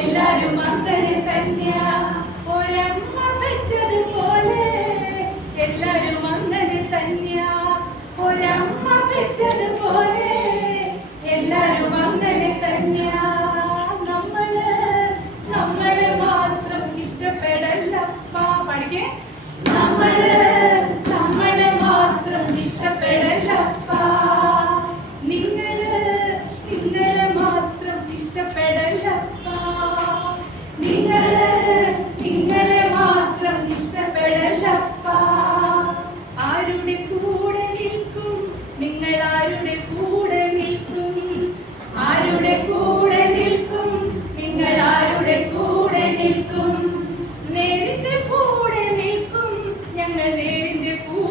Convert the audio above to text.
എല്ലാരും എല്ലാരും എല്ലാരും നമ്മൾ നമ്മളെ മാത്രം ഇഷ്ടപ്പെടല്ലപ്പാ പഠിക്കേ? നമ്മൾ Jesus.